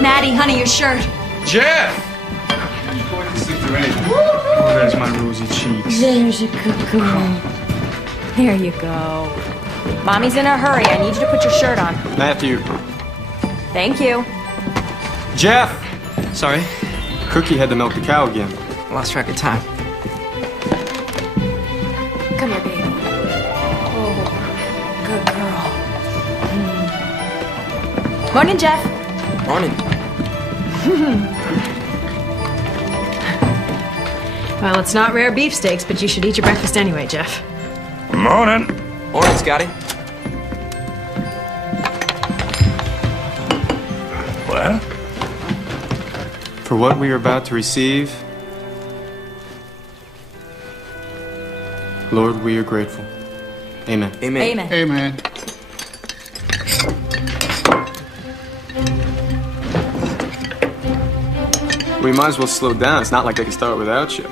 Maddie, honey, your shirt. Jeff! Oh, there's my rosy cheeks. There's a good girl. There you go. Mommy's in a hurry. I need you to put your shirt on. Matthew. Thank you. Jeff! Sorry, Cookie had to milk the cow again. I lost track of time. Come here, baby. Oh, good girl. Morning, Jeff. Morning. Well, it's not rare beefsteaks, but you should eat your breakfast anyway, Jeff. Morning. Morning, Scotty. Well? For what we are about to receive, Lord, we are grateful. Amen. Amen. Amen. Amen. We might as well slow down. It's not like they can start without you.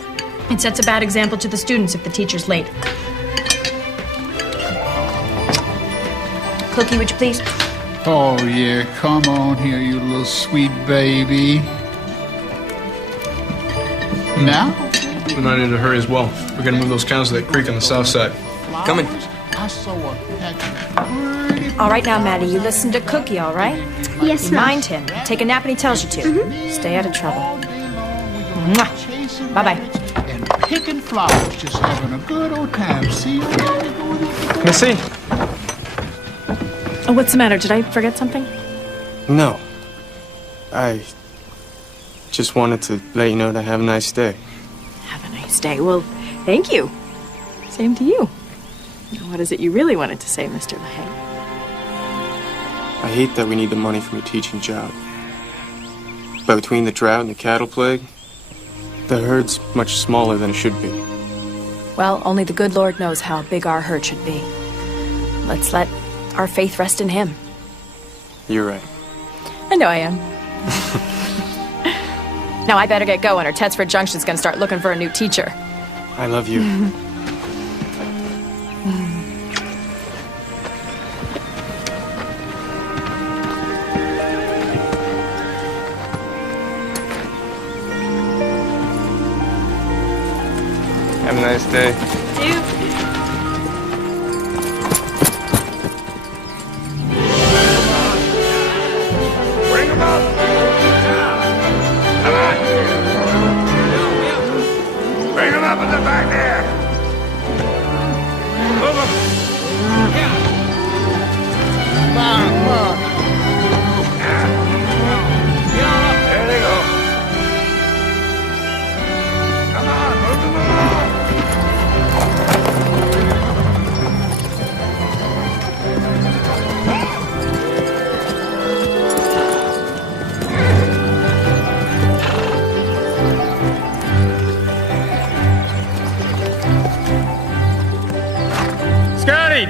It sets a bad example to the students if the teacher's late. Cookie, would you please? Oh, yeah, come on here, you little sweet baby. Now? We might need to hurry as well. We're gonna move those cows to that creek on the south side. Coming. I saw a patch of pretty All right now, Maddie, you listen to Cookie, all right? Yes, You ma'am. mind him. Take a nap when he tells you to. Stay out of trouble. Bye-bye. and picking flowers, just having a good old time. See you later. Missy? Oh, what's the matter? Did I forget something? No. I just wanted to let you know to have a nice day. Have a nice day. Well, thank you. Same to you. Now, what is it you really wanted to say, Mr. LaHaye? I hate that we need the money from your teaching job. But between the drought and the cattle plague, the herd's much smaller than it should be. Well, only the good Lord knows how big our herd should be. Let's let our faith rest in Him. You're right. I know I am. Now I better get going, or Tedsford Junction's gonna start looking for a new teacher. I love you. Have a nice day.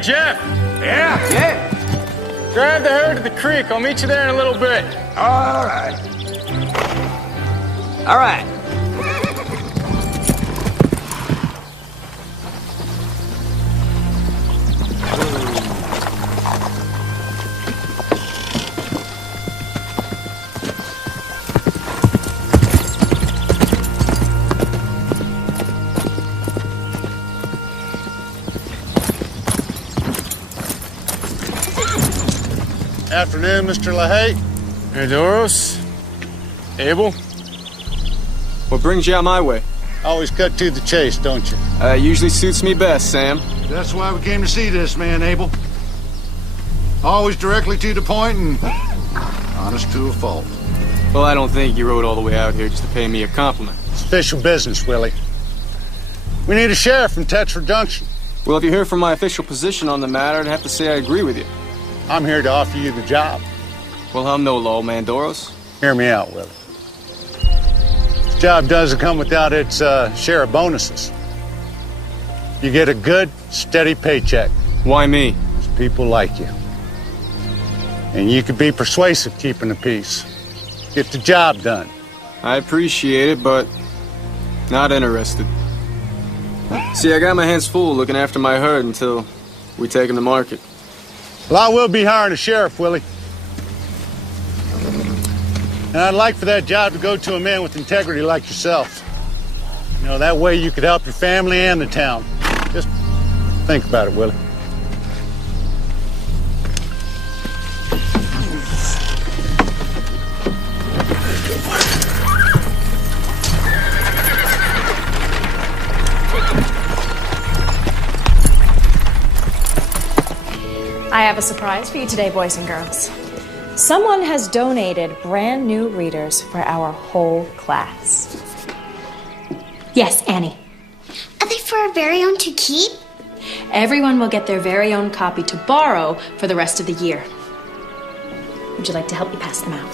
Jeff, Yeah. drive the herd to the creek. I'll meet you there in a little bit. All right. All right. Afternoon, Mr. LaHaye. Hey, Doros. Abel. What brings you out my way? Always cut to the chase, don't you? Usually suits me best, Sam. That's why we came to see this man, Abel. Always directly to the point and honest to a fault. Well, I don't think you rode all the way out here just to pay me a compliment. It's official business, Willie. We need a sheriff in Tetra Junction. Well, if you hear from my official position on the matter, I'd have to say I agree with you. I'm here to offer you the job. Well, I'm no lawman, Doros. Hear me out, Willie. This job doesn't come without its share of bonuses. You get a good, steady paycheck. Why me? There's people like you. And you could be persuasive keeping the peace. Get the job done. I appreciate it, but not interested. See, I got my hands full looking after my herd until we take them to market. Well, I will be hiring a sheriff, Willie. And I'd like for that job to go to a man with integrity like yourself. You know, that way you could help your family and the town. Just think about it, Willie. I have a surprise for you today, boys and girls. Someone has donated brand new readers for our whole class. Yes, Annie. Are they for our very own to keep? Everyone will get their very own copy to borrow for the rest of the year. Would you like to help me pass them out?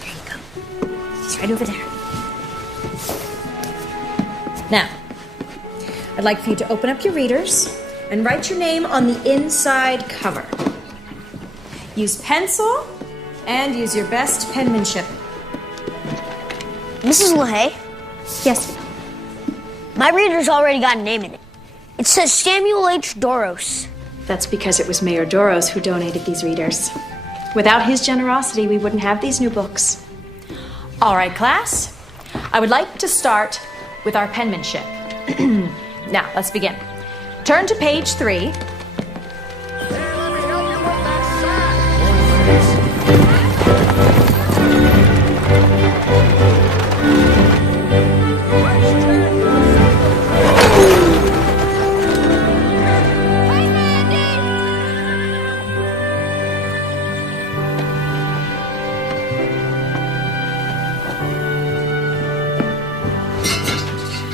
There you go. It's right over there. Now, I'd like for you to open up your readers and write your name on the inside cover. Use pencil and use your best penmanship. Mrs. LaHaye, Yes. my reader's already got a name in it. It says Samuel H. Doros. That's because it was Mayor Doros who donated these readers. Without his generosity, we wouldn't have these new books. All right, class. I would like to start with our penmanship. Now, let's begin. Turn to page 3.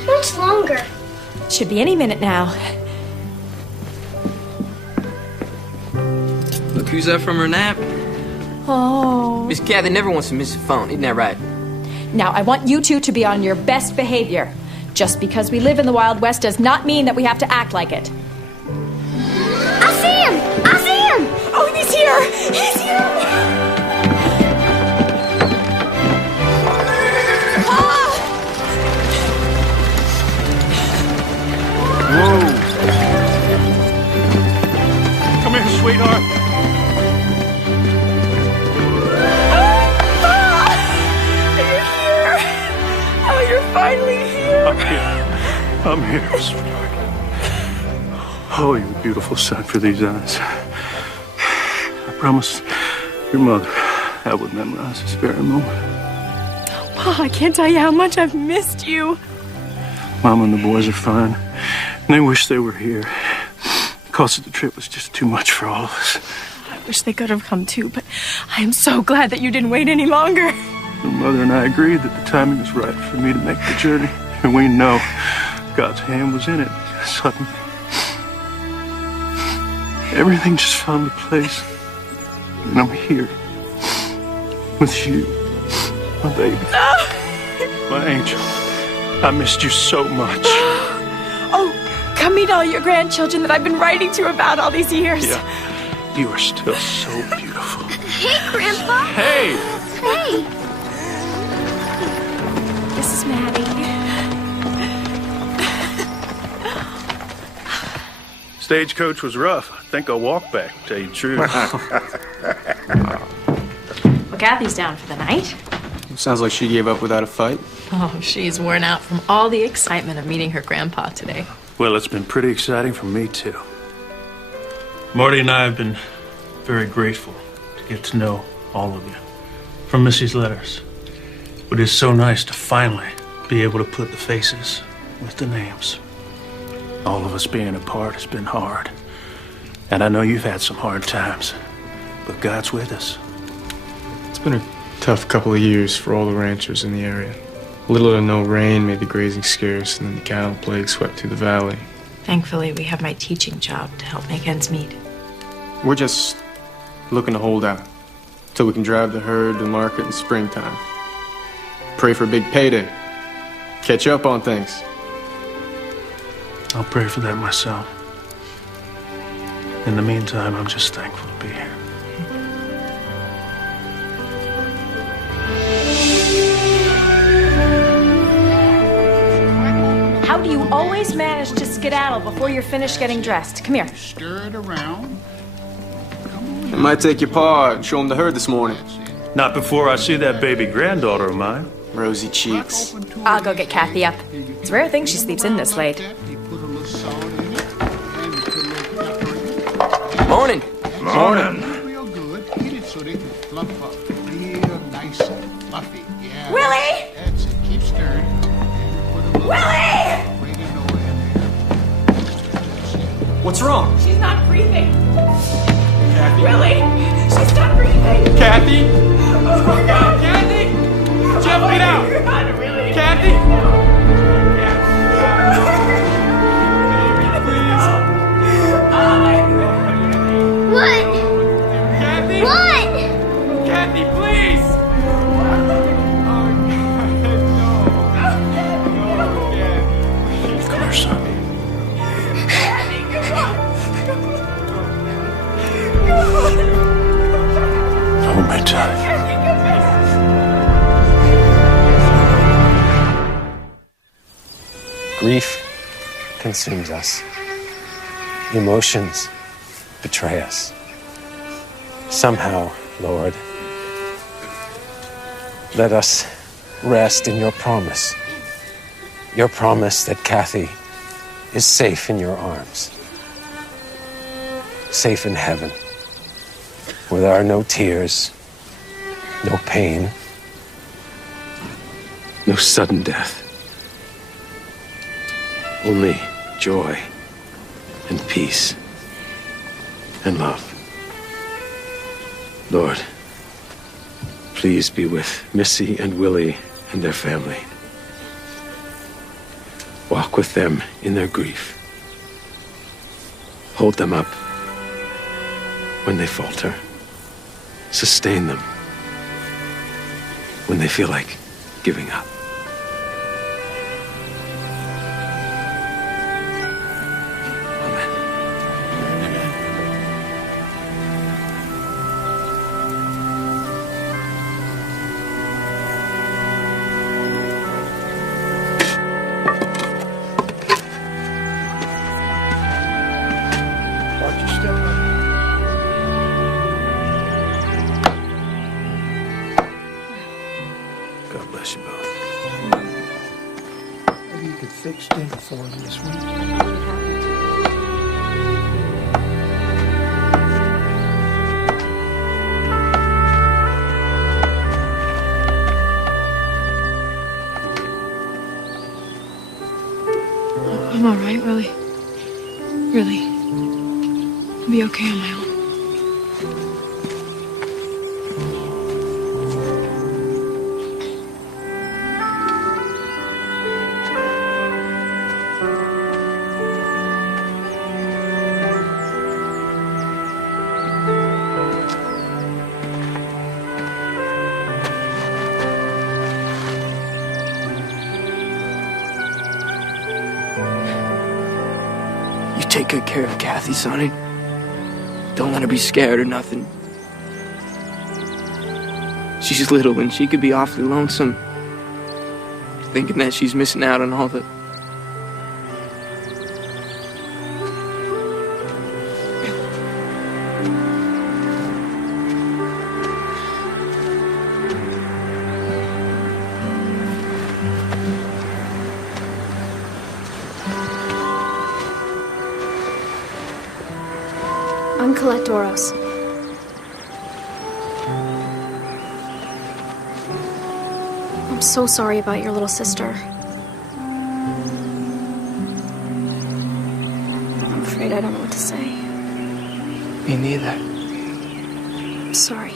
Much longer. Should be any minute now. Look who's up from her nap. Oh. Miss Kathy never wants to miss a phone, isn't that right? Now, I want you two to be on your best behavior. Just because we live in the Wild West does not mean that we have to act like it. I see him! I see him! Oh, he's here! He's here! Ah! Come here, sweetheart. You're here! Oh, you're finally here! I'm here, sweetheart. Oh, you're a beautiful sight for these eyes. I promise your mother I would memorize this very moment. Pa, I can't tell you how much I've missed you. Mama and the boys are fine, and they wish they were here. The cost of the trip was just too much for all of us. I wish they could have come too, but I am so glad that you didn't wait any longer. Your mother and I agreed that the timing was right for me to make the journey, and we know God's hand was in it. Suddenly, everything just fell into place, and I'm here with you, my baby, my angel. I missed you so much. Oh, meet all your grandchildren that I've been writing to about all these years. Yeah. You are still so beautiful. Hey, Grandpa. Hey! Hey. This is Maddie. Stagecoach was rough. I think I'll walk back, to tell you the truth. Well, Kathy's down for the night. Sounds like she gave up without a fight. Oh, she's worn out from all the excitement of meeting her grandpa today. Well, it's been pretty exciting for me, too. Marty and I have been very grateful to get to know all of you from Missy's letters. But it's so nice to finally be able to put the faces with the names. All of us being apart has been hard. And I know you've had some hard times, but God's with us. It's been a tough couple of years for all the ranchers in the area. Little to no rain made the grazing scarce, and then the cattle plague swept through the valley. Thankfully, we have my teaching job to help make ends meet. We're just looking to hold out till we can drive the herd to market in springtime. Pray for a big payday. Catch up on things. I'll pray for that myself. In the meantime, I'm just thankful to be here. How do you always manage to skedaddle before you're finished getting dressed? Come here. Stir it around. I might take your paw and show him the herd this morning. Not before I see that baby granddaughter of mine. Rosy cheeks. I'll go get Kathy up. It's a rare thing she sleeps in this late. Morning. Morning. Real good. Hit it so they can fluff up. Real nice and fluffy. Yeah. Willie! That's it. Keep stirring. Willie! What's wrong? She's not breathing. Really? She's not breathing. Kathy? Oh my God. Kathy! Jeff, get out! God, really? Kathy! What? Kathy! What? Kathy, please! Come here, son. Hold me tight. Grief consumes us. Emotions betray us. Somehow, Lord, let us rest in your promise. Your promise that Kathy is safe in your arms. Safe in heaven, where there are no tears, no pain, no sudden death. Only joy and peace and love. Lord, please be with Missy and Willie and their family. Walk with them in their grief. Hold them up when they falter. Sustain them when they feel like giving up. God bless you both. Maybe you could fix dinner for me this week. I'm all right, Willie. Really. I'll be okay on my own. take good care of Kathy, Sonny. Don't let her be scared or nothing. She's little and she could be awfully lonesome, thinking that she's missing out on all the... I'm Colette Doros. I'm so sorry about your little sister. I'm afraid I don't know what to say. Me neither. I'm sorry.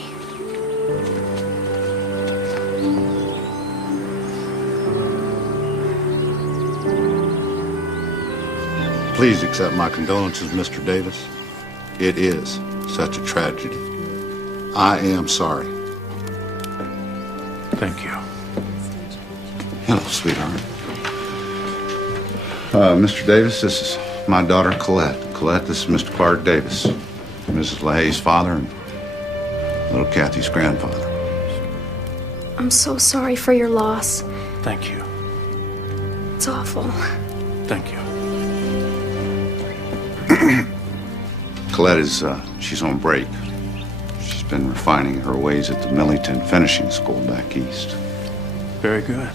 Please accept my condolences, Mr. Davis. It is such a tragedy. I am sorry. Thank you. Hello, sweetheart. Mr. Davis, this is my daughter, Colette. Colette, this is Mr. Clark Davis, Mrs. LaHaye's father and little Kathy's grandfather. I'm so sorry for your loss. Thank you. It's awful. Thank you. Colette is, she's on break. She's been refining her ways at the Millington Finishing School back east. Very good.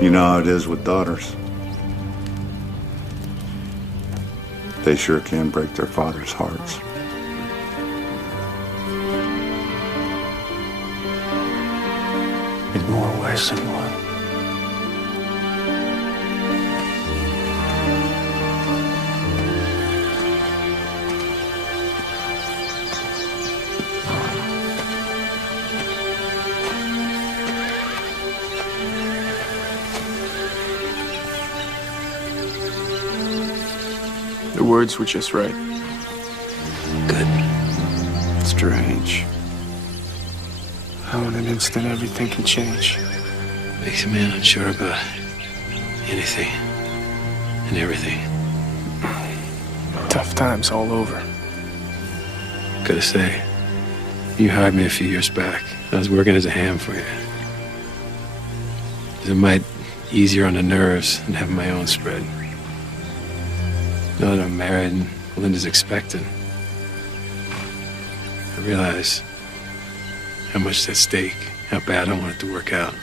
You know how it is with daughters. They sure can break their fathers' hearts. In more ways than one. The words were just right. Good. Strange. How in an instant everything can change. Makes a man unsure about anything and everything. Tough times all over. Gotta say, you hired me a few years back. I was working as a ham for you. It might easier on the nerves than having my own spread. Now that I'm married and Linda's expecting, I realize how much is at stake, how bad I want it to work out.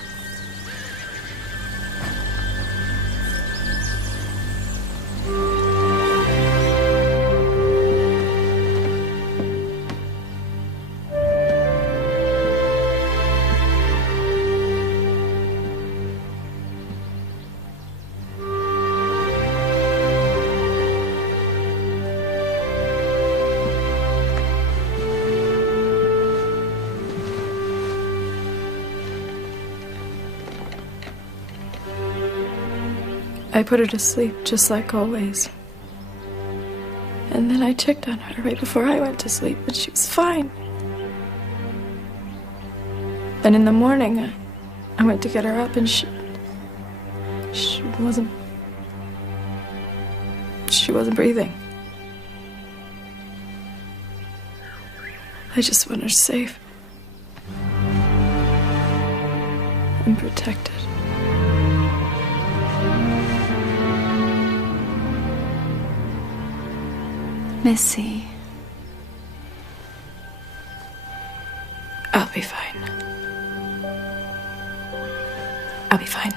I put her to sleep, just like always. And then I checked on her right before I went to sleep, and she was fine. And in the morning, I went to get her up, and she wasn't breathing. I just want her safe and protected. Missy. I'll be fine. I'll be fine.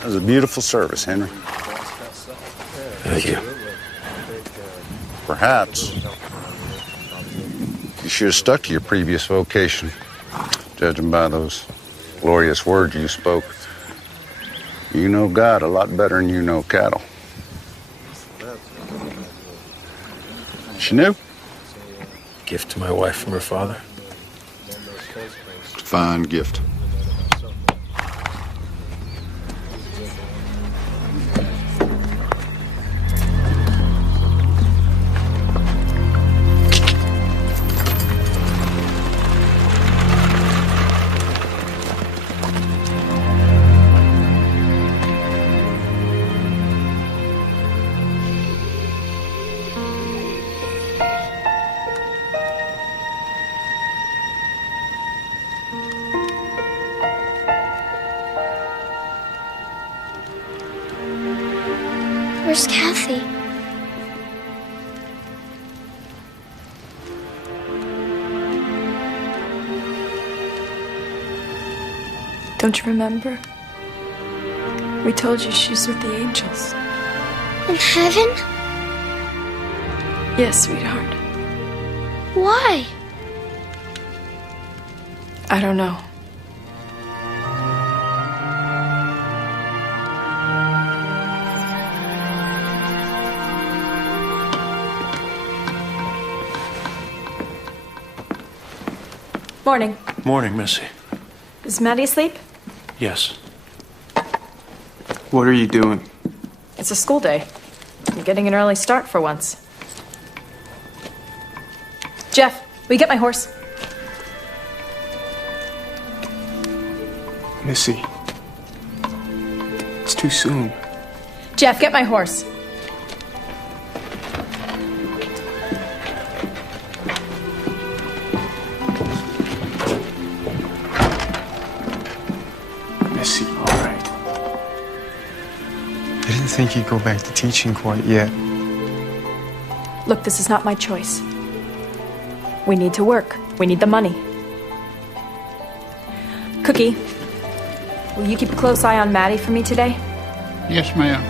That was a beautiful service, Henry. Thank you. Perhaps you should have stuck to your previous vocation, judging by those glorious words you spoke. You know God a lot better than you know cattle. She knew? Gift to my wife from her father. Fine gift. Where's Kathy? Don't you remember? We told you she's with the angels. In heaven? Yes, sweetheart. Why? I don't know. Morning. Morning, Missy. Is Maddie asleep? Yes. What are you doing? It's a school day. I'm getting an early start for once. Jeff, will you get my horse? Missy. It's too soon. Jeff, get my horse. Missy, all right. I didn't think you'd go back to teaching quite yet. Look, this is not my choice. We need to work. We need the money. Cookie, will you keep a close eye on Maddie for me today? Yes, ma'am.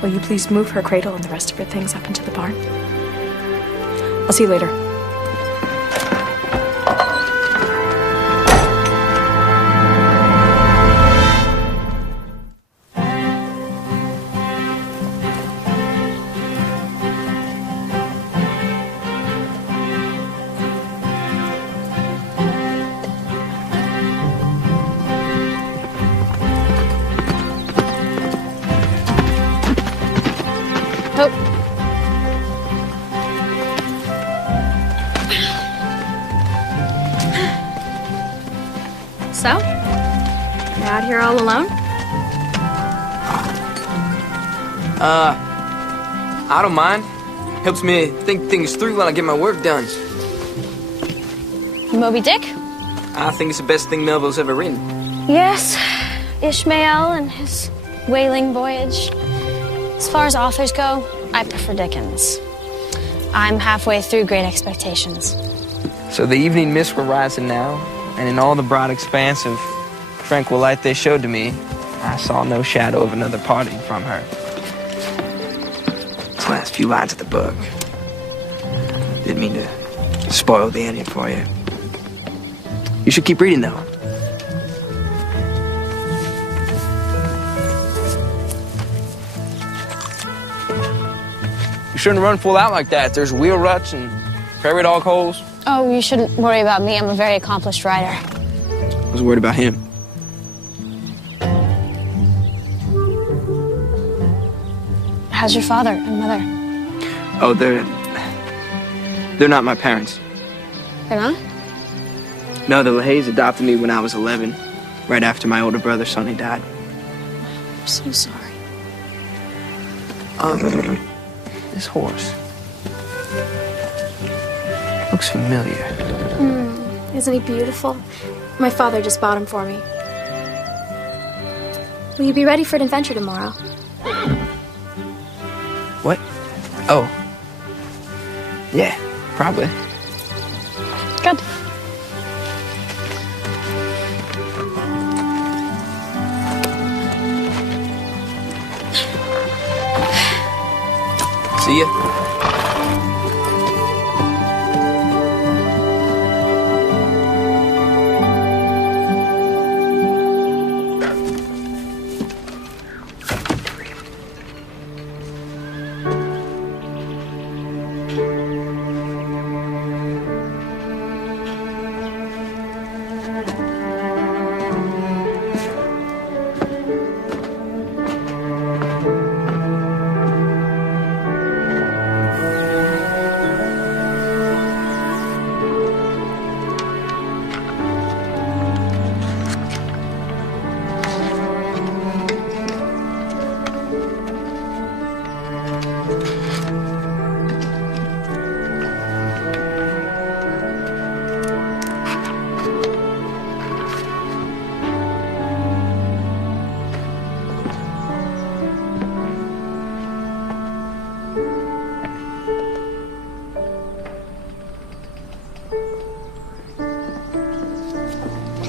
Will you please move her cradle and the rest of her things up into the barn? I'll see you later. So? You're out here all alone? I don't mind. Helps me think things through while I get my work done. Moby Dick? I think it's the best thing Melville's ever written. Yes. Ishmael and his whaling voyage. As far as authors go, I prefer Dickens. I'm halfway through Great Expectations. So the evening mists were rising now, and in all the broad expanse of tranquil light they showed to me, I saw no shadow of another parting from her. These last few lines of the book. Didn't mean to spoil the ending for you. You should keep reading, though. You shouldn't run full out like that. There's wheel ruts and prairie dog holes. Oh, you shouldn't worry about me. I'm a very accomplished writer. I was worried about him. How's your father and mother? Oh, they're not my parents. They're not? No, the LaHaye's adopted me when I was 11, right after my older brother Sonny died. I'm so sorry. This horse looks familiar. Isn't he beautiful? My father just bought him for me. Will you be ready for an adventure tomorrow? What? Oh. Yeah, probably. Good. See ya.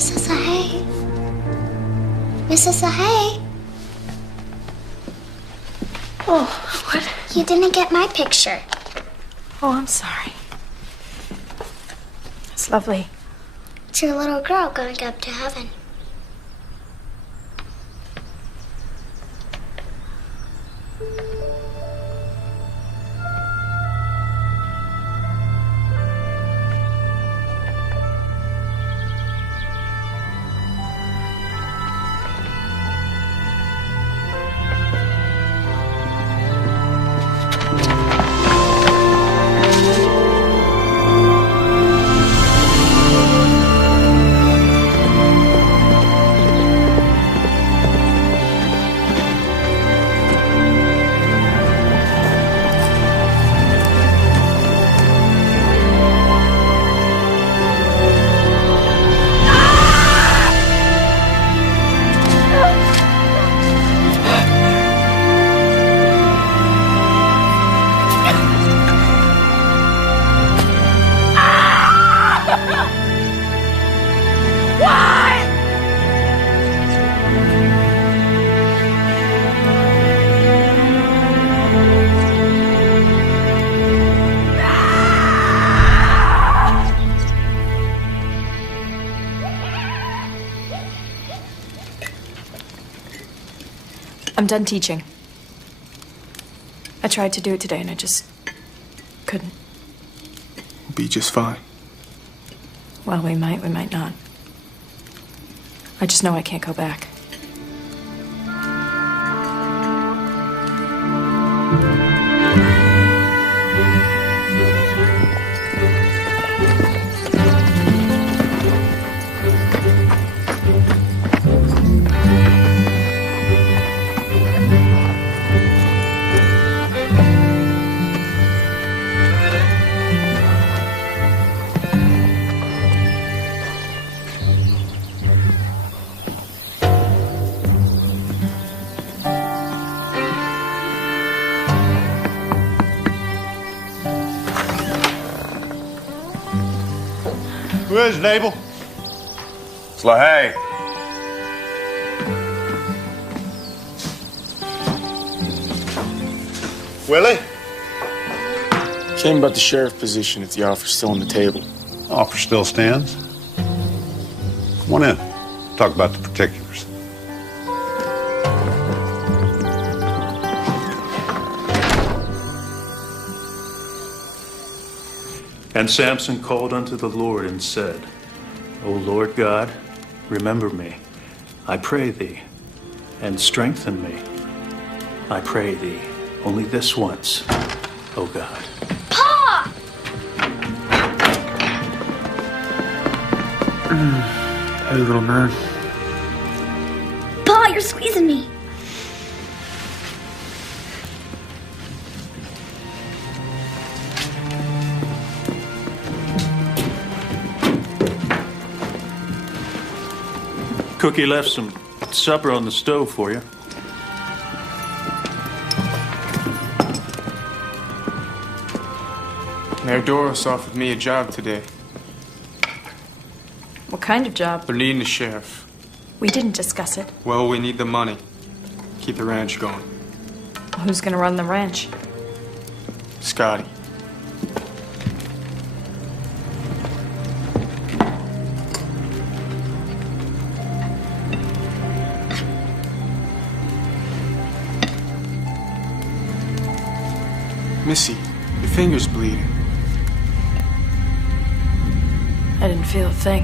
Mrs. Hay. Mrs. Hay. Oh, what? You didn't get my picture. Oh, I'm sorry. It's lovely. It's your little girl going up to heaven. I'm done teaching. I tried to do it today and I just couldn't. We'll be just fine. Well, we might not. I just know I can't go back. Who is it, Abel? It's LaHaye. Willie? Came about the sheriff position if the offer's still on the table. Offer still stands. Come on in. Talk about the particulars. And Samson called unto the Lord and said, O Lord God, remember me, I pray thee, and strengthen me. I pray thee, only this once, O God. Pa! Hey, little man. Pa, you're squeezing me. Cookie left some supper on the stove for you. Mayor Doris offered me a job today. What kind of job? They're needing a sheriff. We didn't discuss it. Well, we need the money. Keep the ranch going. Who's gonna run the ranch? Scotty. Missy, your finger's bleeding. I didn't feel a thing.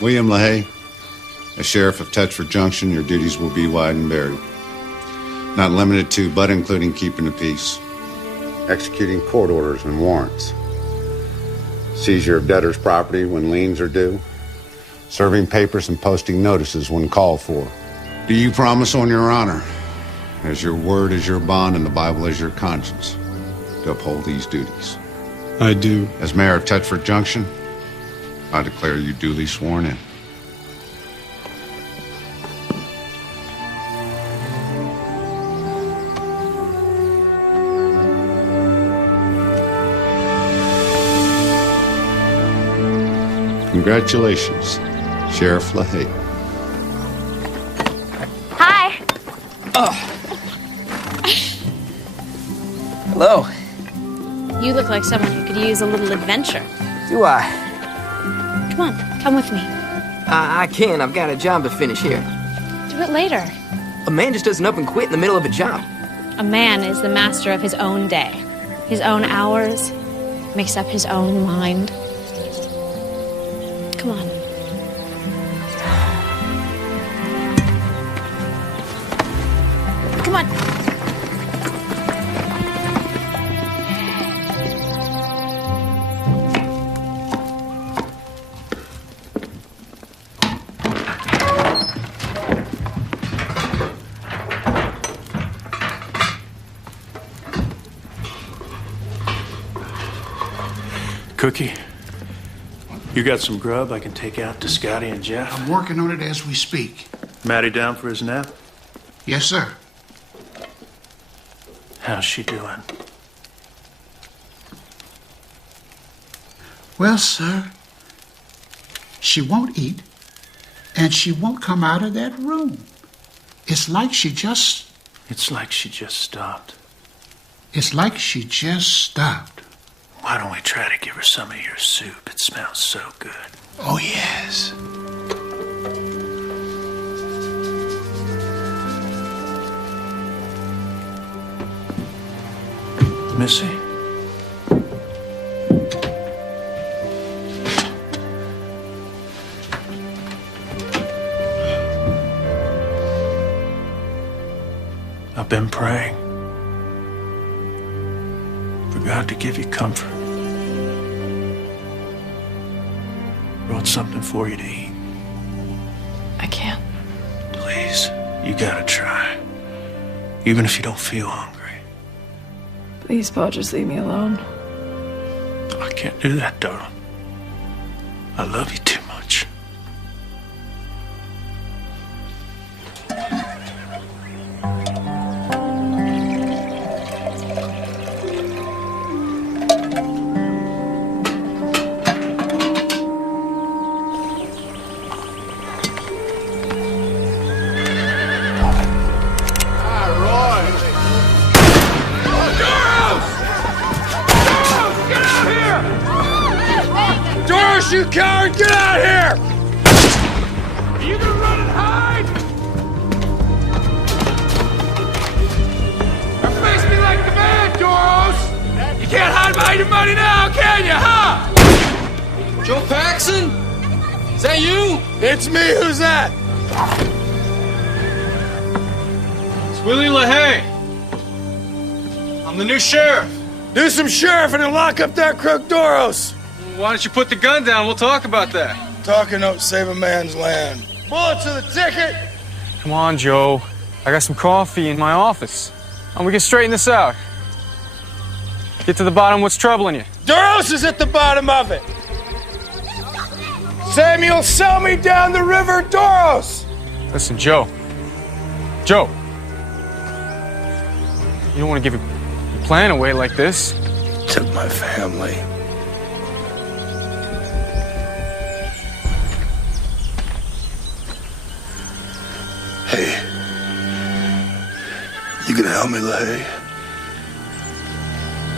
William LaHaye, as Sheriff of Tetford Junction, your duties will be wide and varied. Not limited to, but including keeping the peace, executing court orders and warrants, seizure of debtors' property when liens are due, serving papers and posting notices when called for. Do you promise on your honor, as your word is your bond and the Bible is your conscience, to uphold these duties? I do. As mayor of Tetford Junction, I declare you duly sworn in. Congratulations, Sheriff LaHaye. Hi. Oh. Hello. You look like someone who could use a little adventure. Do I? Come on, come with me. I can. I've got a job to finish here. Do it later. A man just doesn't up and quit in the middle of a job. A man is the master of his own day, his own hours, makes up his own mind. Come on. Come on. Cookie, you got some grub I can take out to Scotty and Jeff? I'm working on it as we speak. Maddie down for his nap? Yes, sir. How's she doing? Well, sir, she won't eat, and she won't come out of that room. It's like she just stopped. It's like she just stopped. Why don't we try to give her some of your soup? It smells so good. Oh, yes. Missy? I've been praying for God to give you comfort. Brought something for you to eat. I can't. Please, you gotta try. Even if you don't feel hungry. Please, Paul, just leave me alone. I can't do that, darling. I love you too much. You coward, get out here! Are you gonna run and hide? Or face me like the man, Doros! You can't hide behind your money now, can you, huh? Joe Paxson? Is that you? It's me, who's that? It's Willie LaHaye. I'm the new sheriff. Do some sheriff and then lock up that crook Doros. Why don't you put the gun down? We'll talk about that. Talking don't save a man's land. Bullets to the ticket! Come on, Joe. I got some coffee in my office. And we can straighten this out. Get to the bottom of what's troubling you. Doros is at the bottom of it. Samuel, sell me down the river, Doros! Listen, Joe. Joe. You don't want to give your plan away like this. Took my family. Hey, you gonna help me, LaHaye?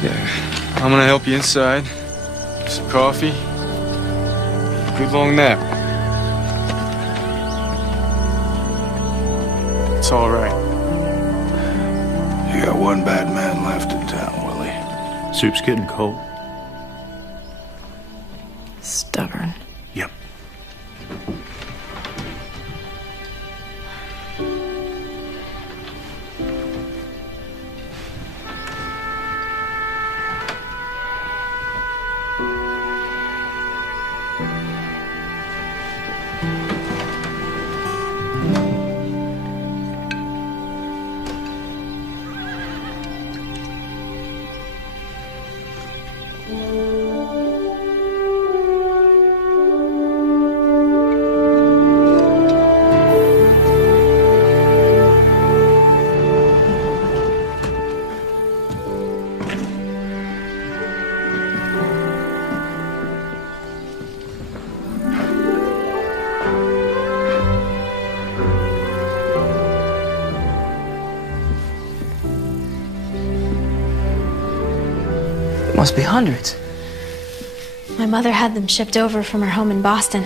Yeah, I'm gonna help you inside. Some coffee. Good long nap. It's all right. You got one bad man left in town, Willie. Soup's getting cold. Stubborn. Yep. Must be hundreds. My mother had them shipped over from her home in Boston.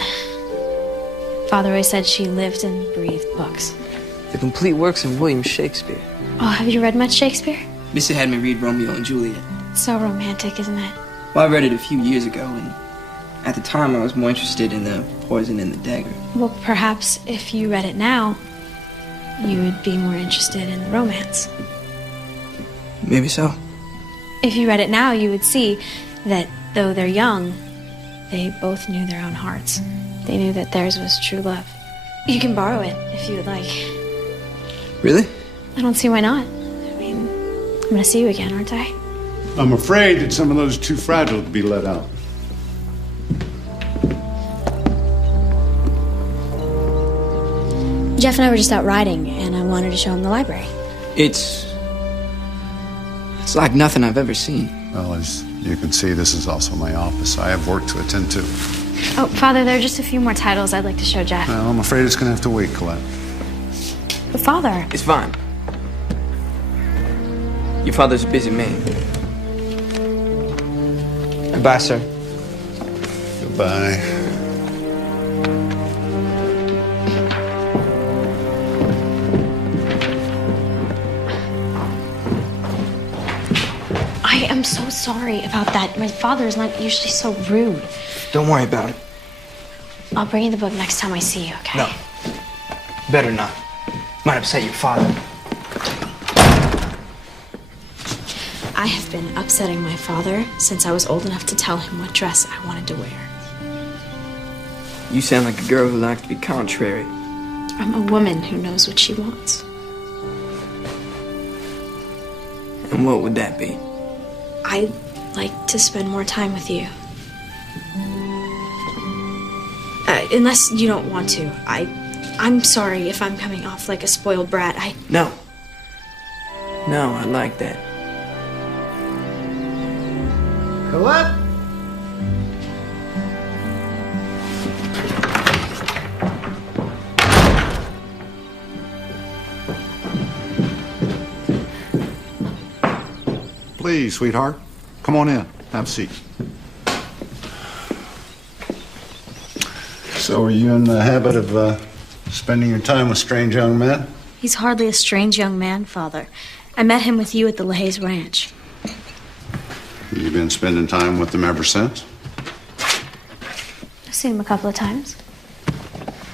Father always said she lived and breathed books. The complete works of William Shakespeare. Oh, have you read much Shakespeare? Missy had me read Romeo and Juliet. So romantic, isn't it? Well, I read it a few years ago, and at the time I was more interested in the poison and the dagger. Well, perhaps if you read it now, you would be more interested in the romance. Maybe so. If you read it now, you would see that though they're young, they both knew their own hearts. They knew that theirs was true love. You can borrow it if you would like. Really? I don't see why not. I mean, I'm gonna see you again, aren't I? I'm afraid that some of those are too fragile to be let out. Jeff and I were just out riding, and I wanted to show him the library. It's like nothing I've ever seen. Well, as you can see, this is also my office. I have work to attend to. Oh, Father, there are just a few more titles I'd like to show Jeff. Well, I'm afraid it's going to have to wait, Colette. But Father... It's fine. Your father's a busy man. Goodbye, sir. Goodbye. I am so sorry about that. My father is not usually so rude. Don't worry about it. I'll bring you the book next time I see you, okay? No. Better not. Might upset your father. I have been upsetting my father since I was old enough to tell him what dress I wanted to wear. You sound like a girl who likes to be contrary. I'm a woman who knows what she wants. And what would that be? I'd like to spend more time with you. Unless you don't want to. I'm sorry if I'm coming off like a spoiled brat. No. No, I like that. Colette? Please, sweetheart. Come on in. Have a seat. So are you in the habit of spending your time with strange young men? He's hardly a strange young man, Father. I met him with you at the LaHaye's ranch. You've been spending time with them ever since? I've seen him a couple of times.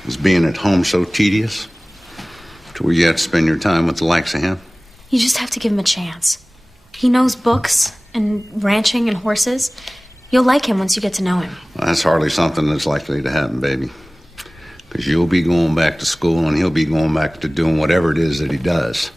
Is being at home so tedious to where you have to spend your time with the likes of him? You just have to give him a chance. He knows books and ranching and horses. You'll like him once you get to know him. Well, that's hardly something that's likely to happen, baby. Because you'll be going back to school and he'll be going back to doing whatever it is that he does.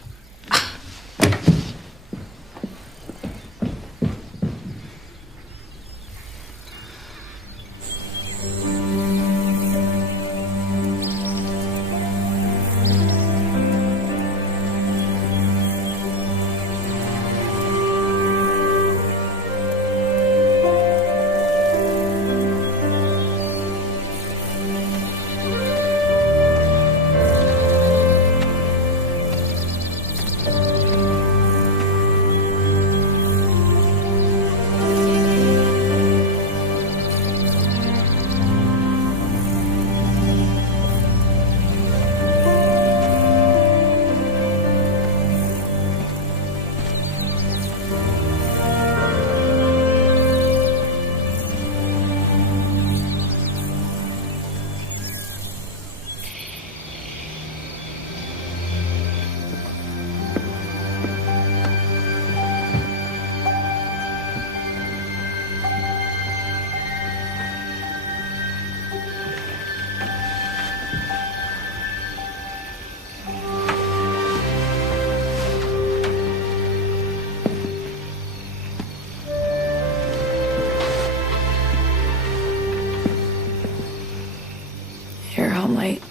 You're home late.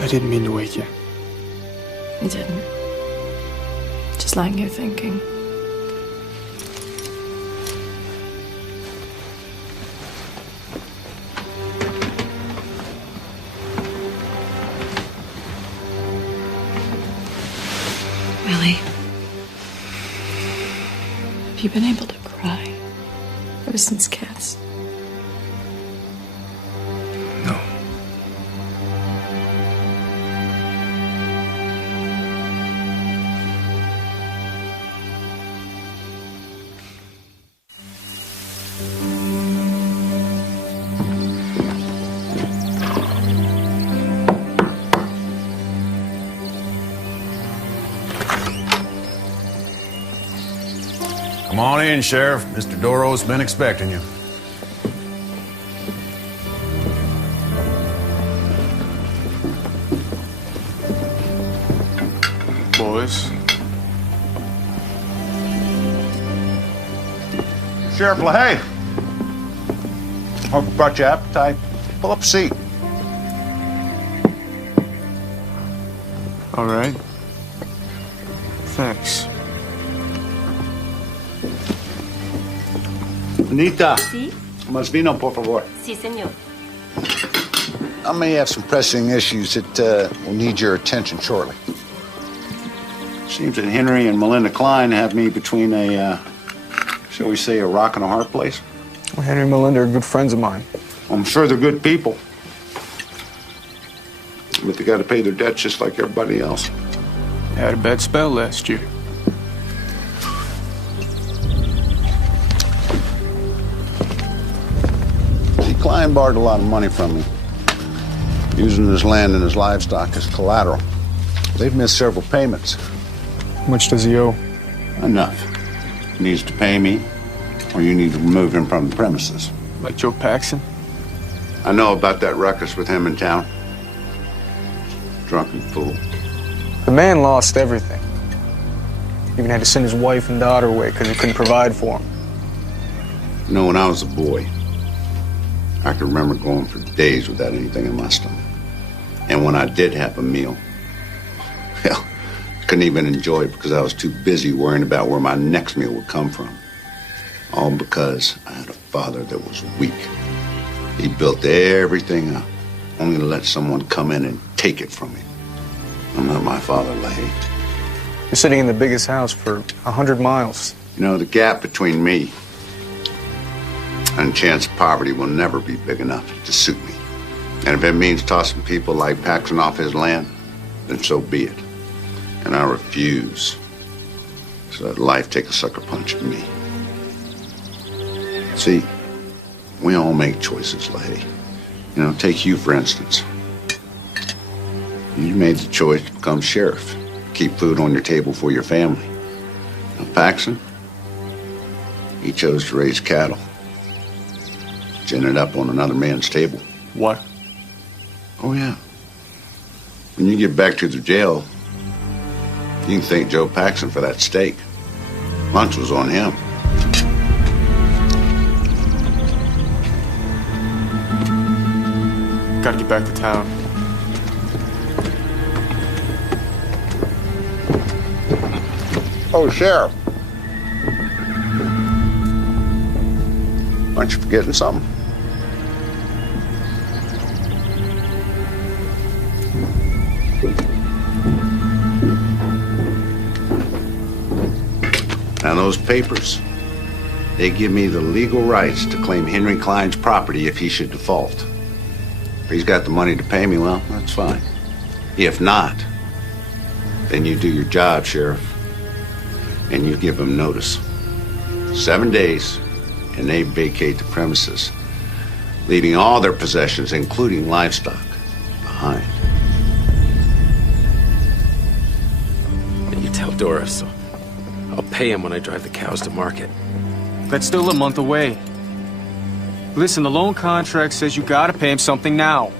I didn't mean to wake you. You didn't. Just lying here thinking. Really? Have you been able to cry ever since Kat's? No. Come on in, Sheriff. Mr. Doro's been expecting you. Boys. Sheriff LaHaye. Hope I brought you appetite. Pull up a seat. All right. Thanks. Anita. Sí? Más vino, por favor. Sí, señor. I may have some pressing issues that will need your attention shortly. Seems that Henry and Melinda Klein have me between a, shall we say, a rock and a hard place. Well, Henry and Melinda are good friends of mine. I'm sure they're good people. But they got to pay their debts just like everybody else. Had a bad spell last year. See, Klein borrowed a lot of money from me, using his land and his livestock as collateral. They've missed several payments. How much does he owe? Enough. He needs to pay me, or you need to remove him from the premises. Like Joe Paxson? I know about that ruckus with him in town. Drunken fool. The man lost everything. Even had to send his wife and daughter away because he couldn't provide for them. You know, when I was a boy, I could remember going for days without anything in my stomach. And when I did have a meal, well, I couldn't even enjoy it because I was too busy worrying about where my next meal would come from. All because I had a father that was weak. He built everything up, only to let someone come in and take it from me. I'm not my father, LaHaye. You're sitting in the biggest house for 100 miles. You know, the gap between me and chance of poverty will never be big enough to suit me. And if it means tossing people like Paxson off his land, then so be it. And I refuse to let life take a sucker punch at me. See, we all make choices, LaHaye. You know, take you, for instance. You made the choice to become sheriff, keep food on your table for your family. Now, Paxson, he chose to raise cattle. Gin it up on another man's table. What? Oh, yeah. When you get back to the jail, you can thank Joe Paxson for that steak. Lunch was on him. Gotta get back to town. Oh, Sheriff. Aren't you forgetting something? Now, those papers, they give me the legal rights to claim Henry Klein's property if he should default. If he's got the money to pay me, well, that's fine. If not, then you do your job, Sheriff, and you give him notice. 7 days, and they vacate the premises, leaving all their possessions, including livestock, behind. And you tell Doris, I'll pay him when I drive the cows to market. That's still a month away. Listen, the loan contract says you gotta pay him something now.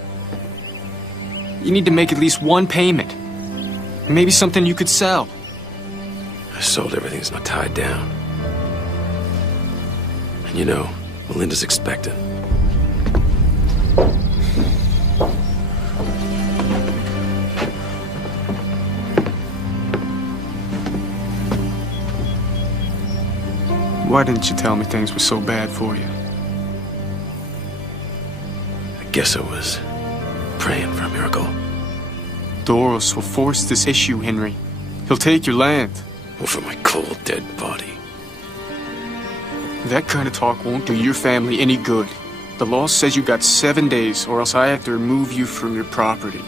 You need to make at least one payment. Maybe something you could sell. I sold everything that's not tied down. And you know, Melinda's expecting. Why didn't you tell me things were so bad for you? I guess I was praying for a miracle. Doros will force this issue, Henry. He'll take your land. Over my cold, dead body. That kind of talk won't do your family any good. The law says you got 7 days, or else I have to remove you from your property.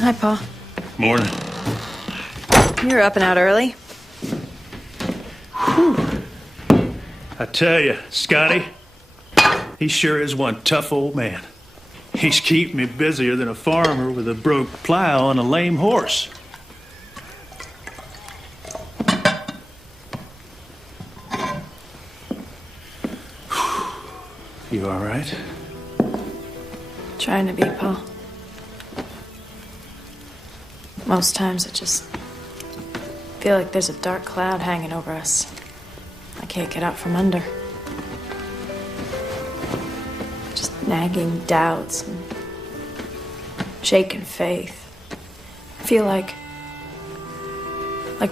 Hi, Pa. Morning. You're up and out early. I tell you, Scotty, he sure is one tough old man. He's keeping me busier than a farmer with a broke plow and a lame horse. You all right? Trying to be, Pa. Most times I just feel like there's a dark cloud hanging over us. I can't get out from under. Just nagging doubts and shaken faith. I feel like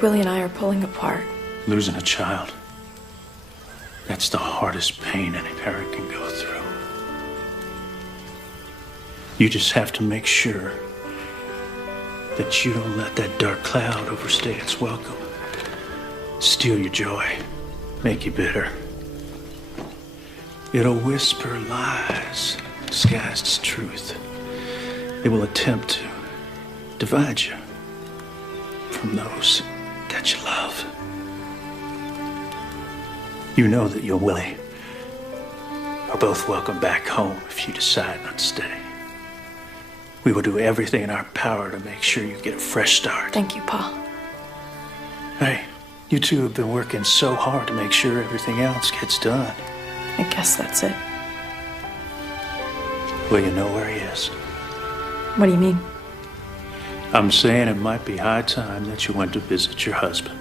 Willie and I are pulling apart. Losing a child. That's the hardest pain any parent can go through. You just have to make sure that you don't let that dark cloud overstay its welcome. Steal your joy. Make you bitter. It'll whisper lies disguised as truth. It will attempt to divide you from those that you love. You know that you and Willie are both welcome back home if you decide not to stay. We will do everything in our power to make sure you get a fresh start. Thank you, Pa. Hey, you two have been working so hard to make sure everything else gets done. I guess that's it. Well, you know where he is. What do you mean? I'm saying it might be high time that you went to visit your husband.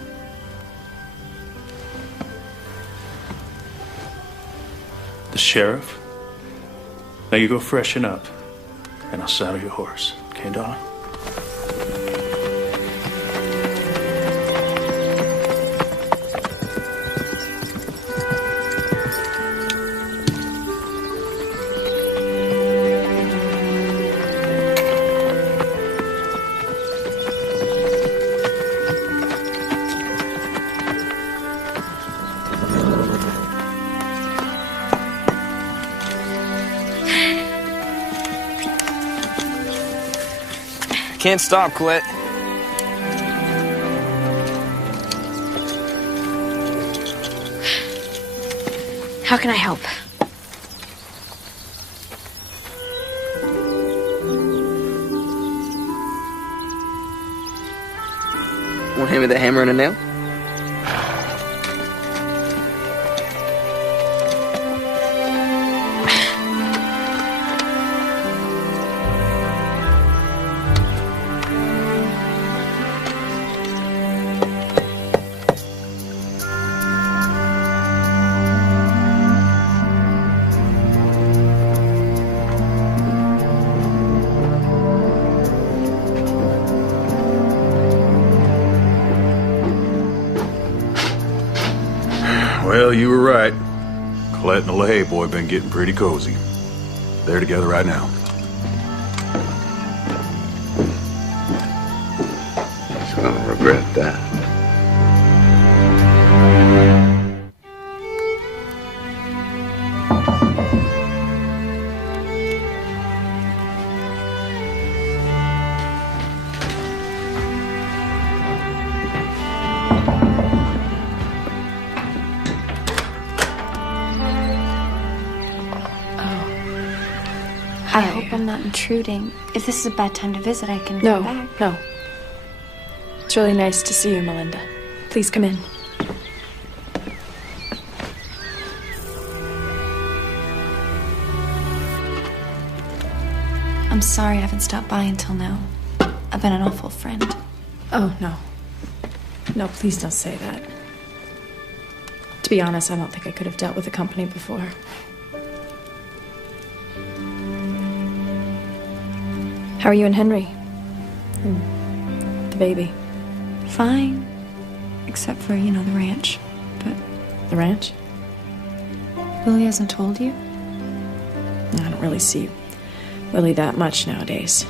The sheriff? Now you go freshen up, and I'll saddle your horse. Okay, Dawn? Can't stop, Colette. How can I help? Want him with a hammer and a nail? Well, you were right. Colette and the LaHaye boy been getting pretty cozy. They're together right now. He's gonna regret that. I hope I'm not intruding. If this is a bad time to visit, I can No, come back. no. It's really nice to see you, Melinda. Please come in. I'm sorry I haven't stopped by until now. I've been an awful friend. Oh, no. No, please don't say that. To be honest, I don't think I could have dealt with the company before. How are you and Henry? And the baby? Fine. Except for, the ranch. But The ranch? Willie hasn't told you? I don't really see Willie that much nowadays.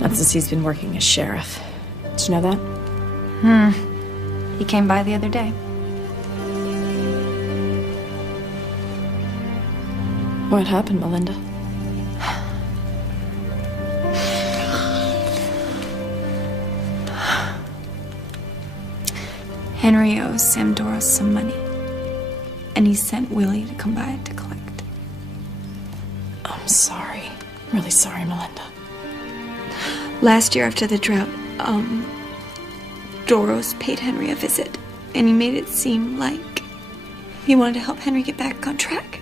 Not since he's been working as sheriff. Did you know that? He came by the other day. What happened, Melinda? Henry owes Sam Doros some money. And he sent Willie to come by to collect. I'm sorry. I'm really sorry, Melinda. Last year after the drought, Doros paid Henry a visit. And he made it seem like he wanted to help Henry get back on track.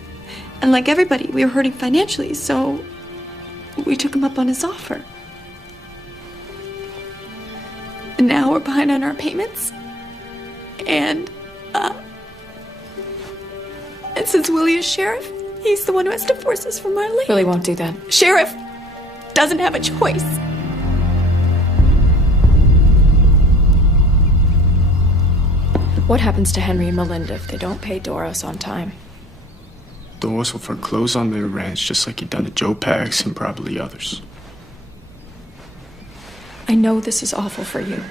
And like everybody, we were hurting financially, so we took him up on his offer. And now we're behind on our payments. And since Willie is sheriff, he's the one who has to force us from our land. Willie won't do that. Sheriff doesn't have a choice. What happens to Henry and Melinda if they don't pay Doros on time? Doris will foreclose on their ranch just like he'd done to Joe Pax and probably others. I know this is awful for you.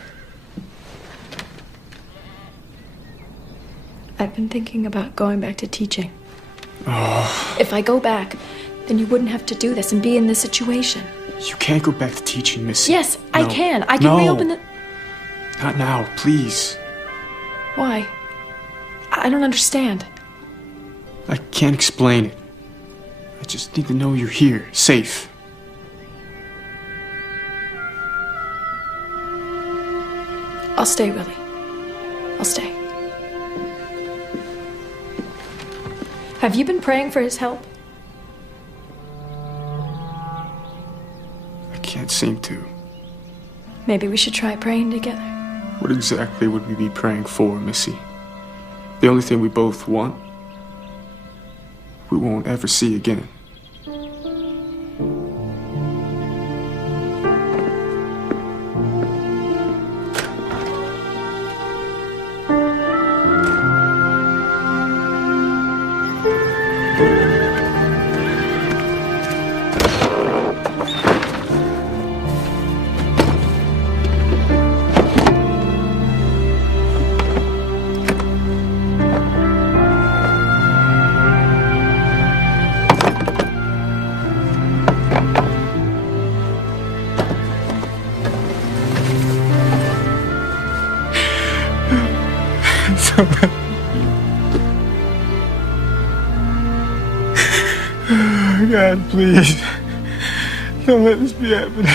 I've been thinking about going back to teaching. Oh. If I go back, then you wouldn't have to do this and be in this situation. You can't go back to teaching, Missy. Yes, No. I can. I can reopen the... Not now, please. Why? I don't understand. I can't explain it. I just need to know you're here, safe. I'll stay, Willie. I'll stay. Have you been praying for his help? I can't seem to. Maybe we should try praying together. What exactly would we be praying for, Missy? The only thing we both want, we won't ever see again. God, please. Don't let this be happening.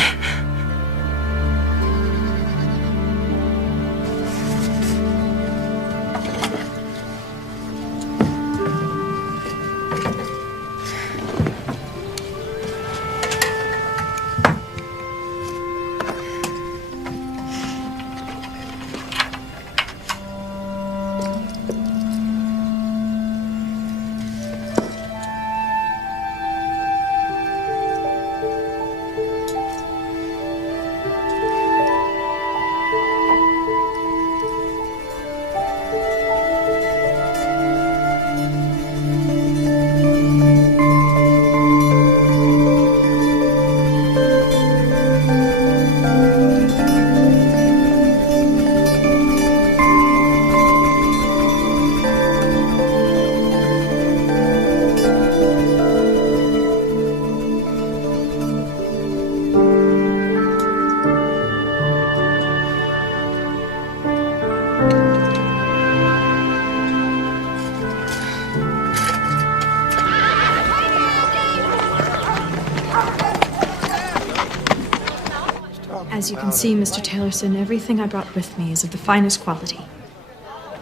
As you can see, Mr. Taylorson, everything I brought with me is of the finest quality.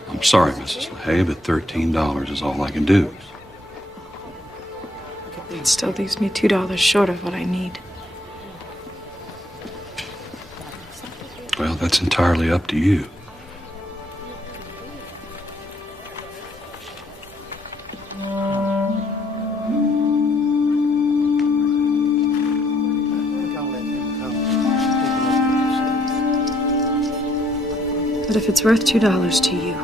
I'm sorry, Mrs. LaHaye, but $13 is all I can do. It still leaves me $2 short of what I need. Well, that's entirely up to you. But if it's worth $2 to you,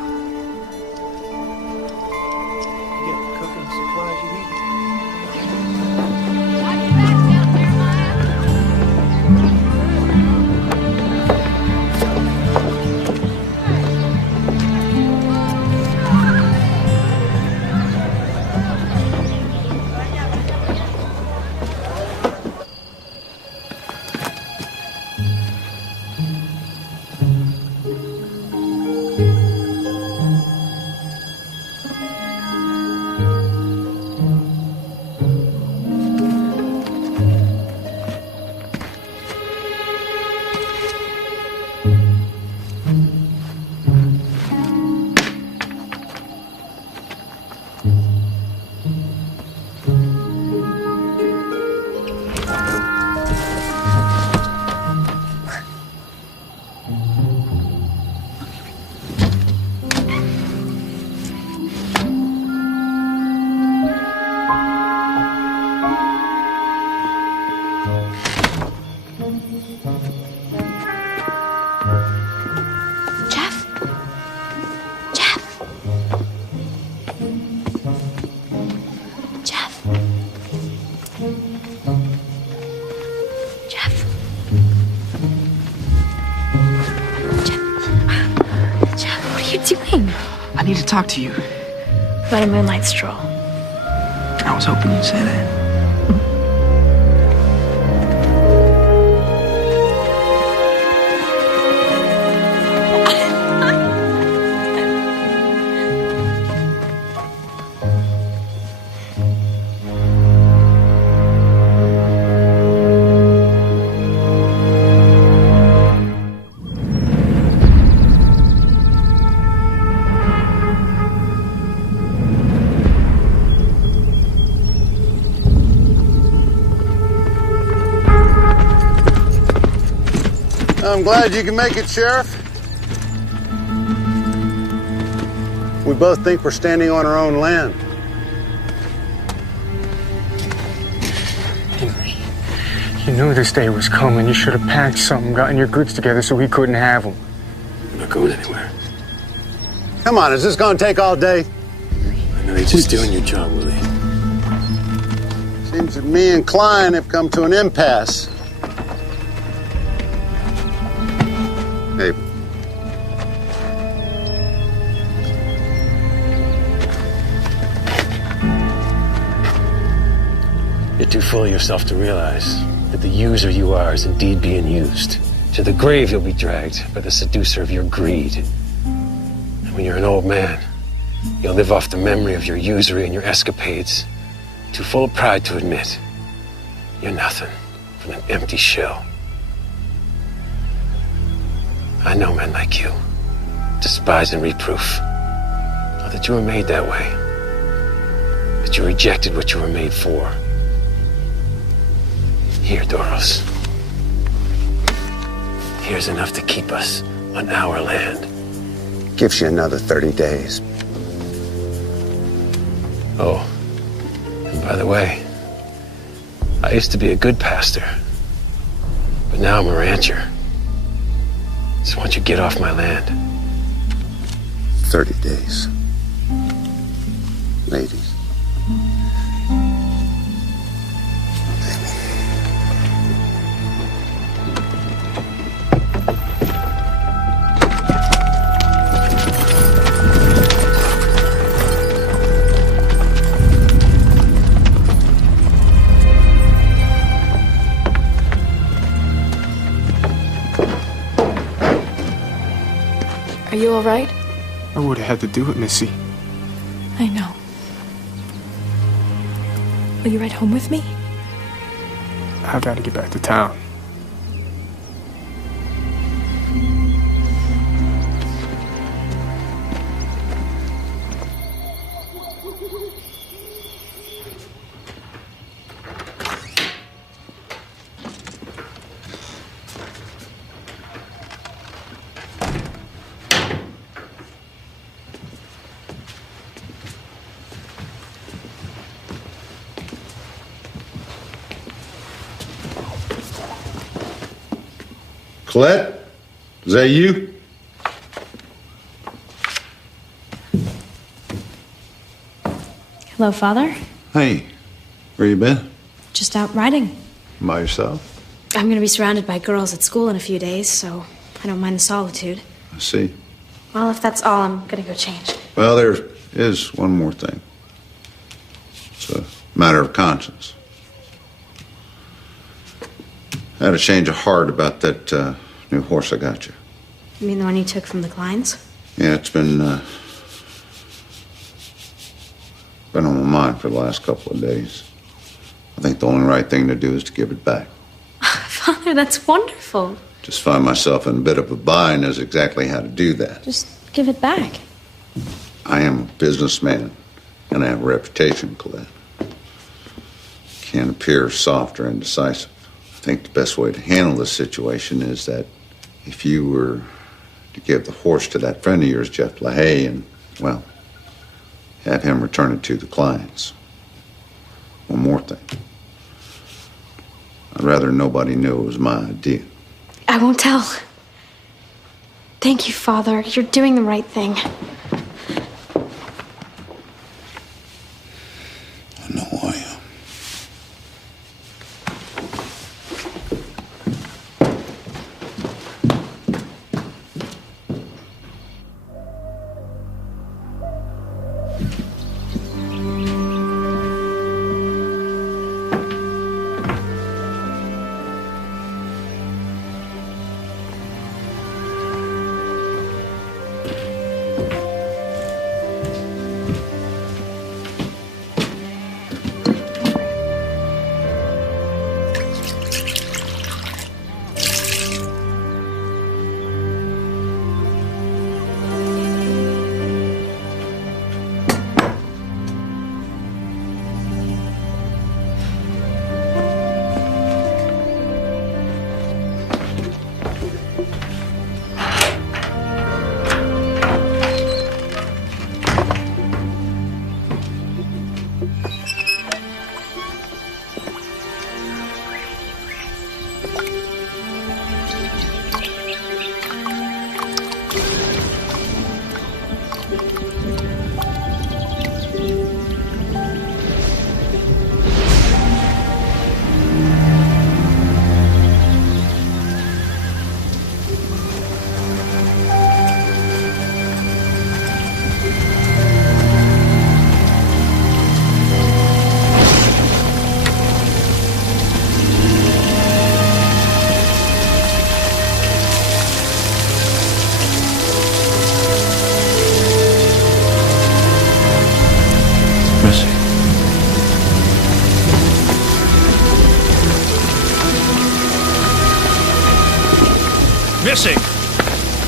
I need to talk to you. about a moonlight stroll. I was hoping you'd say that. I'm glad you can make it, Sheriff. We both think we're standing on our own land. Henry, you knew this day was coming. You should have packed something, gotten your goods together so we couldn't have them. I'm not going anywhere. Come on, is this going to take all day? I know you're just doing your job, Willie. Seems that me and Klein have come to an impasse. Hey. You're too full of yourself to realize that the user you are is indeed being used. To the grave you'll be dragged by the seducer of your greed. And when you're an old man, you'll live off the memory of your usury and your escapades. Too full of pride to admit you're nothing but an empty shell. I know men like you, despise and reproof. Not that you were made that way, but you rejected what you were made for. Here, Doros. Here's enough to keep us on our land. Gives you another 30 days. Oh, and by the way, I used to be a good pastor, but now I'm a rancher. So why don't you get off my land? 30 days. Ladies. Are you all right? I would have had to do it, Missy. I know. Will you ride home with me? I gotta get back to town. Colette, is that you? Hello, Father. Hey, where you been? Just out riding. By yourself? I'm going to be surrounded by girls at school in a few days, so I don't mind the solitude. I see. Well, if that's all, I'm going to go change. Well, there is one more thing. It's a matter of conscience. I had a change of heart about that new horse I got you. You mean the one you took from the Kleins? Yeah, it's been on my mind for the last couple of days. I think the only right thing to do is to give it back. Father, that's wonderful. Just find myself in a bit of a bind as exactly how to do that. Just give it back. I am a businessman, and I have a reputation, Colette. Can't appear soft or indecisive. I think the best way to handle this situation is that if you were to give the horse to that friend of yours, Jeff LaHaye, and, well, have him return it to the clients. One more thing. I'd rather nobody knew it was my idea. I won't tell. Thank you, Father. You're doing the right thing. I know I am.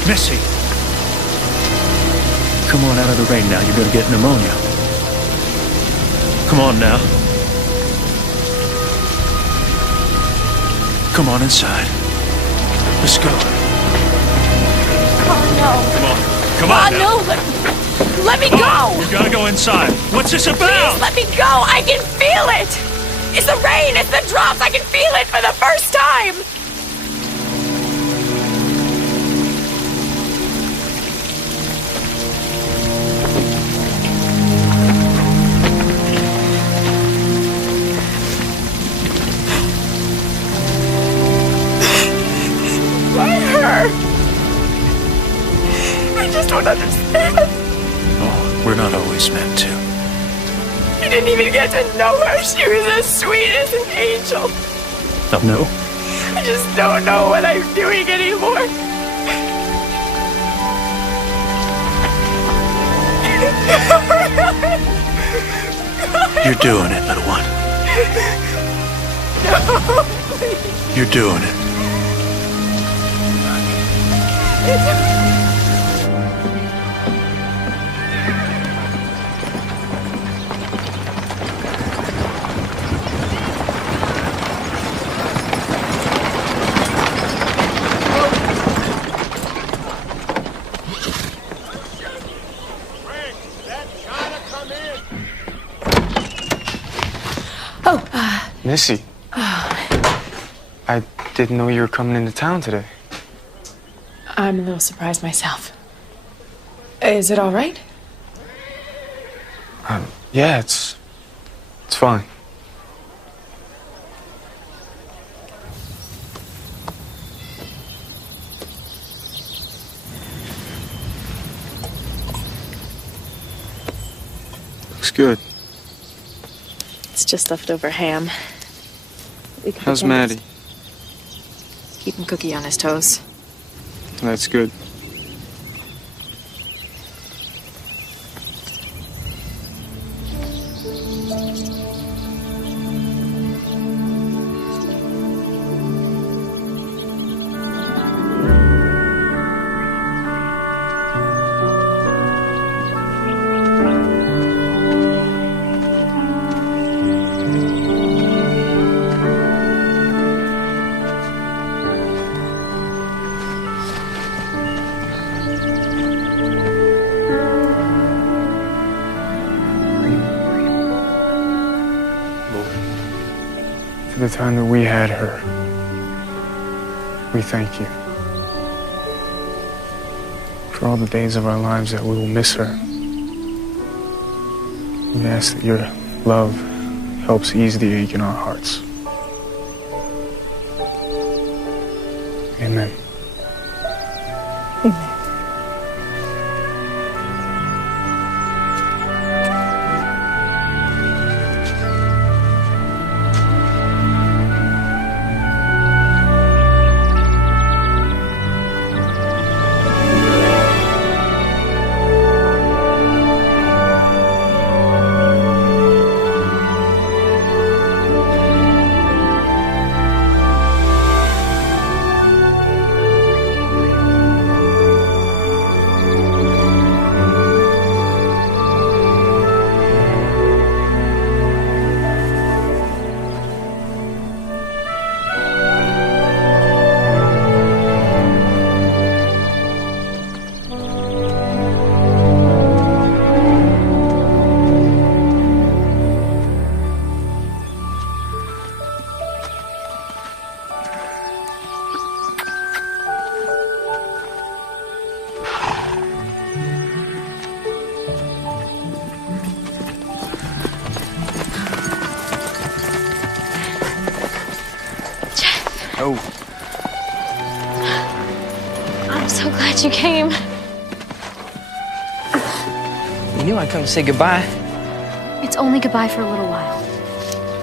Missy! Come on out of the rain now. You're gonna get pneumonia. Come on now. Come on inside. Let's go. Oh, no. Come on. Come on now. No. Let me go. We gotta go inside. What's this about? Please let me go. I can feel it. It's the rain. It's the drops. I can feel it for the first time. I just don't understand. Oh, we're not always meant to. You didn't even get to know her. She was as sweet as an angel. Oh, no? I just don't know what I'm doing anymore. You're doing it, little one. No, please. You're doing it. Missy. I didn't know you were coming into town today. I'm a little surprised myself. Is it all right? Yeah, it's fine. Looks good. It's just leftover ham. We could How's pretend Maddie? keeping Cookie on his toes. That's good. For the time that we had her, we thank you. For all the days of our lives that we will miss her. We ask that your love helps ease the ache in our hearts. Amen. Amen. Oh. I'm so glad you came. You knew I'd come to say goodbye. It's only goodbye for a little while.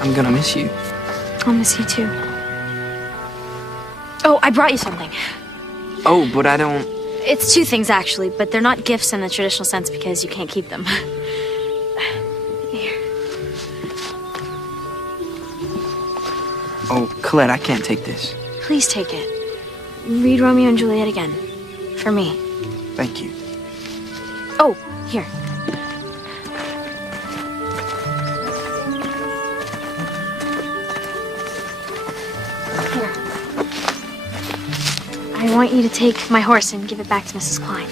I'm gonna miss you. I'll miss you too. Oh, I brought you something. Oh, but I don't... It's two things, actually, but they're not gifts in the traditional sense because you can't keep them. Here. Oh, Colette, I can't take this. Please take it. Read Romeo and Juliet again. For me. Thank you. Oh, here. Here. I want you to take my horse and give it back to Mrs. Klein.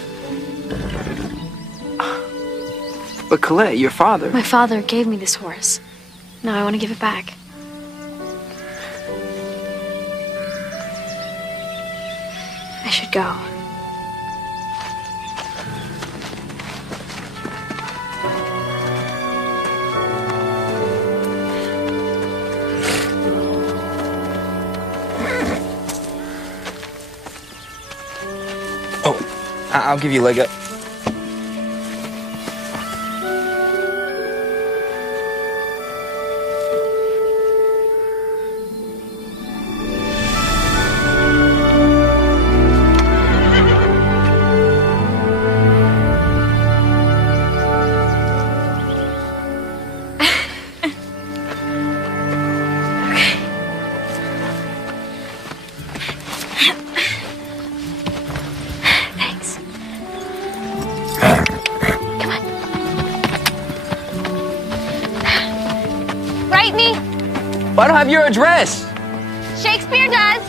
But Colette, your father... My father gave me this horse. Now I want to give it back. I should go. Oh, I'll give you a leg up. Thanks. Come on. Write me. I don't have your address. Shakespeare does.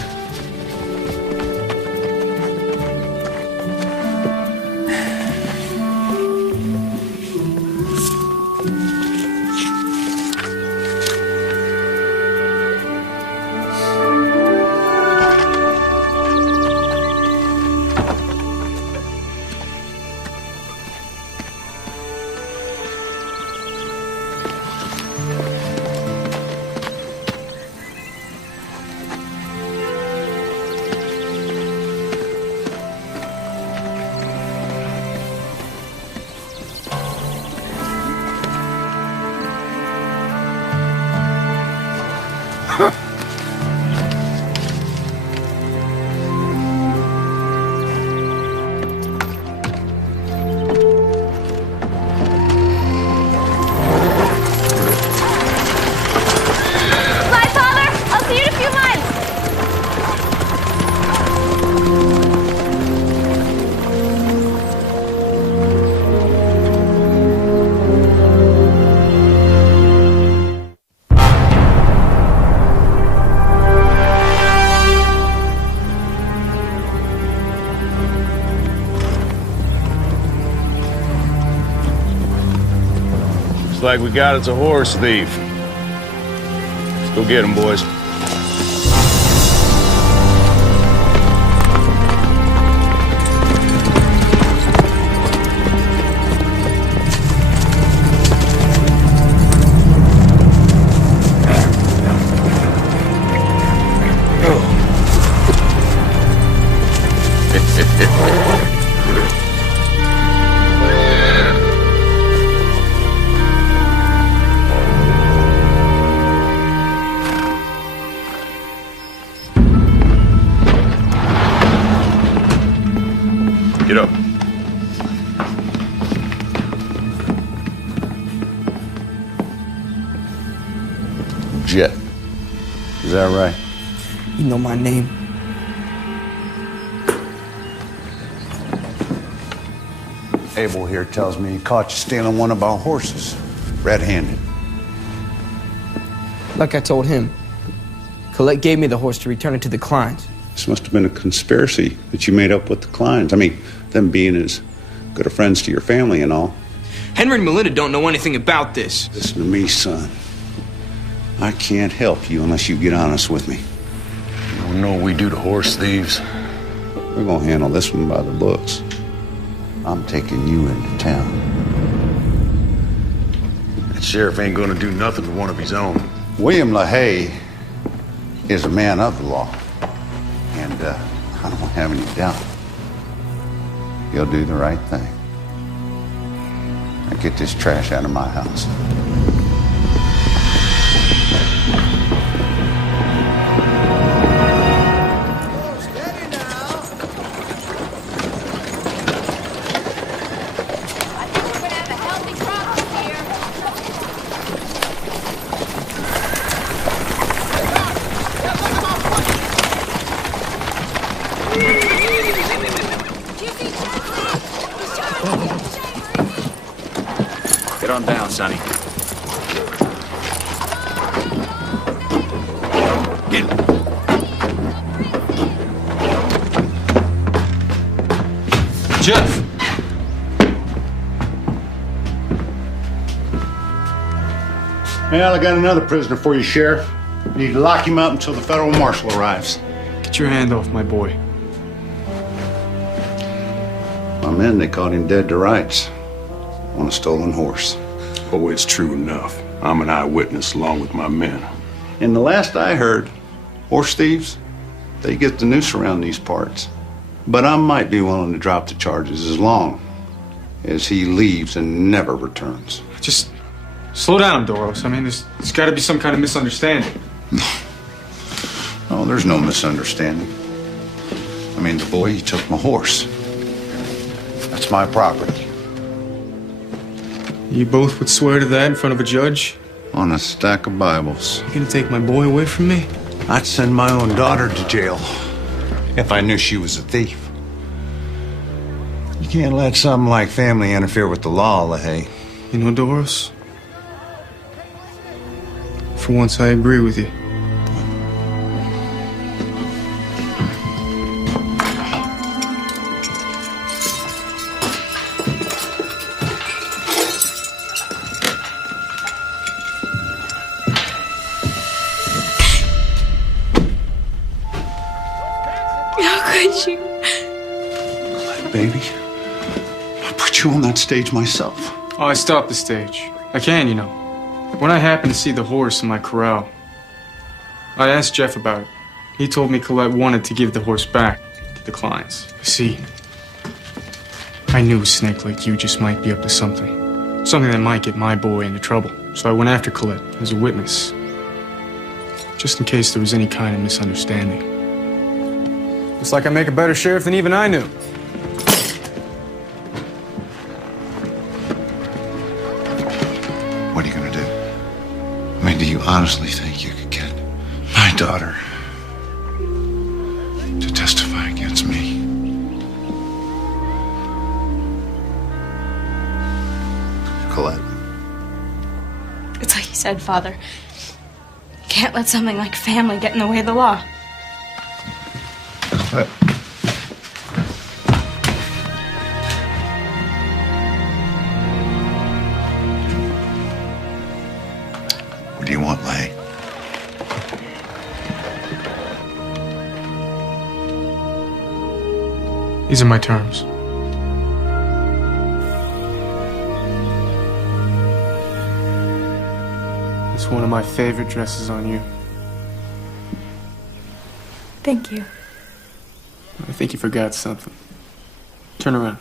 like we got it's a horse thief. Let's go get him, boys. Get up. Jet. Is that right? You know my name. Abel here tells me he caught you stealing one of our horses, red-handed. Like I told him, Colette gave me the horse to return it to the Kleins. This must have been a conspiracy that you made up with the Kleins. I mean, them being as good of friends to your family and all. Henry and Melinda don't know anything about this. Listen to me, son. I can't help you unless you get honest with me. You don't know what we do to horse thieves. We're gonna handle this one by the books. I'm taking you into town. That sheriff ain't gonna do nothing to one of his own. William LaHaye is a man of the law. And I don't have any doubt he'll do the right thing. Now get this trash out of my house. Get on down, Sonny. Get. Jeff! Well, I got another prisoner for you, Sheriff. You need to lock him up until the federal marshal arrives. Get your hand off my boy. My men, they caught him dead to rights on a stolen horse. Oh, it's true enough. I'm an eyewitness along with my men. And the last I heard, horse thieves, they get the noose around these parts. But I might be willing to drop the charges as long as he leaves and never returns. Just slow down, Doros. I mean, there's got to be some kind of misunderstanding. Oh, there's no misunderstanding. I mean, the boy, he took my horse. That's my property. You both would swear to that in front of a judge? On a stack of Bibles. You gonna take my boy away from me? I'd send my own daughter to jail if I knew she was a thief. You can't let something like family interfere with the law, LaHaye. You know, Doros, for once I agree with you. How could you? Baby, I put you on that stage myself. Oh, I stopped the stage. I can, you know. When I happened to see the horse in my corral, I asked Jeff about it. He told me Colette wanted to give the horse back to the Kleins. See, I knew a snake like you just might be up to something. Something that might get my boy into trouble. So I went after Colette as a witness. Just in case there was any kind of misunderstanding. Looks like I make a better sheriff than even I knew. What are you gonna do? I mean, do you honestly think you could get my daughter to testify against me? Colette. It's like you said, Father. You can't let something like family get in the way of the law. Colette. These are my terms. It's one of my favorite dresses on you. Thank you. I think you forgot something. Turn around.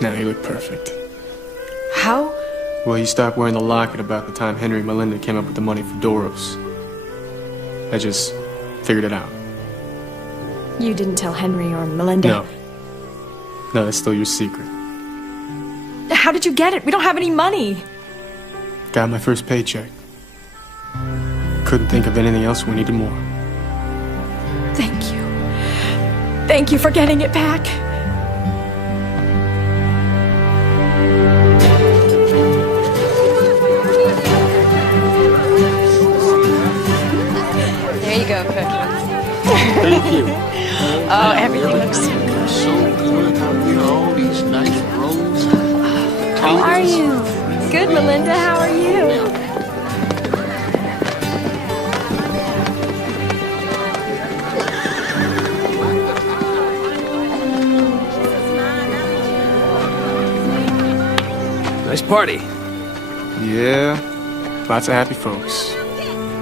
Now you look perfect. How? Well, you stopped wearing the locket about the time Henry and Melinda came up with the money for Doros. I just figured it out. You didn't tell Henry or Melinda? No. No, that's still your secret. How did you get it? We don't have any money. Got my first paycheck. Couldn't think of anything else. We needed more. Thank you. Thank you for getting it back. There you go, Cookie. Thank you. Oh, everything looks so good. So good. Look at all these nice rolls. How are you? Good, Melinda. How are you? Nice party. Yeah, lots of happy folks.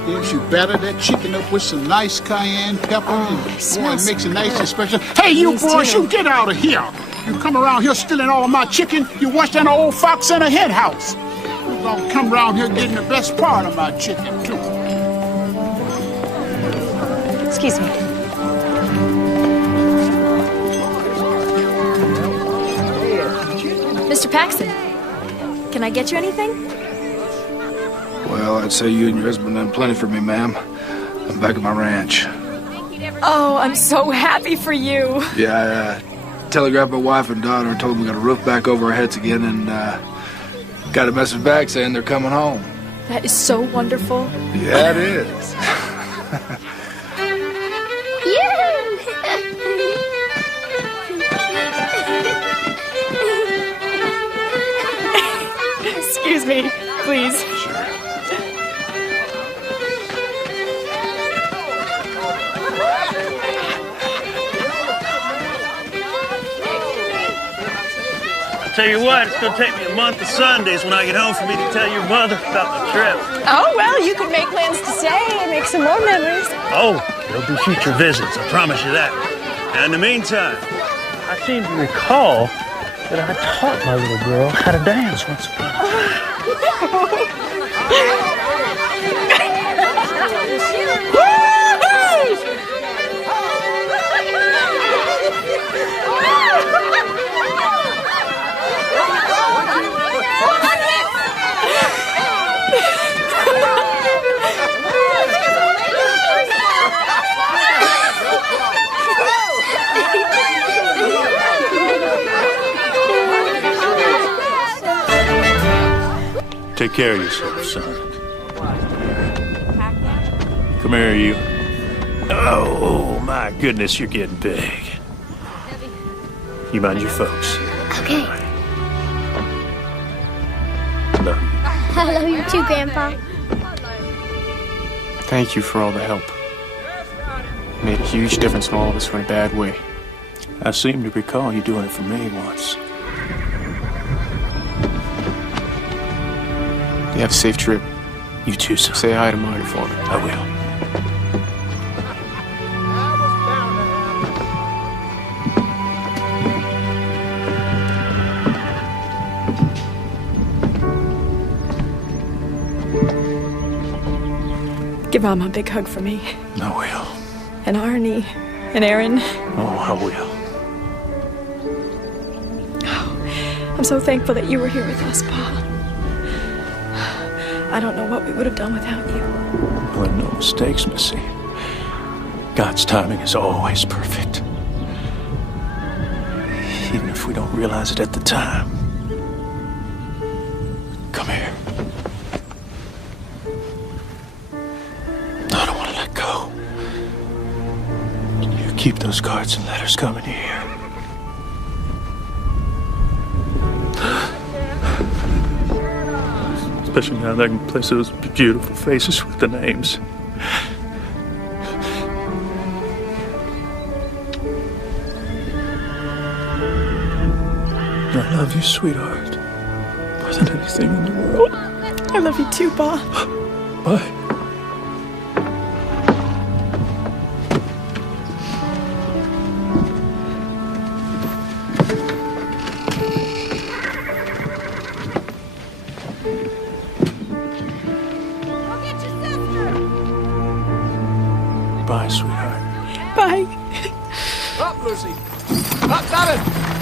Gives you batter that chicken up with some nice cayenne pepper and boy, it makes it nice and special. Hey, you boys, you get out of here. You come around here stealing all of my chicken. You worse than an old fox in a hen house. You're gonna come around here getting the best part of my chicken, too. Excuse me. Mr. Paxton, can I get you anything? Well, I'd say you and your husband done plenty for me, ma'am. I'm back at my ranch. Oh, I'm so happy for you. Yeah, I telegraphed my wife and daughter and told them we got a roof back over our heads again and got a message back saying they're coming home. That is so wonderful. Yeah, it is. Excuse me, please. Tell you what, it's gonna take me a month of Sundays when I get home for me to tell your mother about my trip. Oh, well, you could make plans to stay and make some more memories. Oh, there'll be future visits, I promise you that. Now, in the meantime, I seem to recall that I taught my little girl how to dance once upon a time. Take care of yourself, son. Come here, you. Oh, my goodness, you're getting big. You mind your folks. Okay. Love you. I love you too, Grandpa. Thank you for all the help. It made a huge difference when all of us were in a bad way. I seem to recall you doing it for me once. You have a safe trip. You too, son. Say hi to Marty for me. I will. Give Mom a big hug for me. I will. And Arnie. And Aaron. Oh, I will. Oh, I'm so thankful that you were here with us, Pa. I don't know what we would have done without you. Well, no mistakes, Missy. God's timing is always perfect. Even if we don't realize it at the time. Come here. I don't want to let Keep those cards and letters coming here. Especially now that I can place those beautiful faces with the names. I love you, sweetheart. More than anything in the world. I love you too, Pa. Bye. Bye, sweetheart. Bye. Up, Lucy. Up, got it.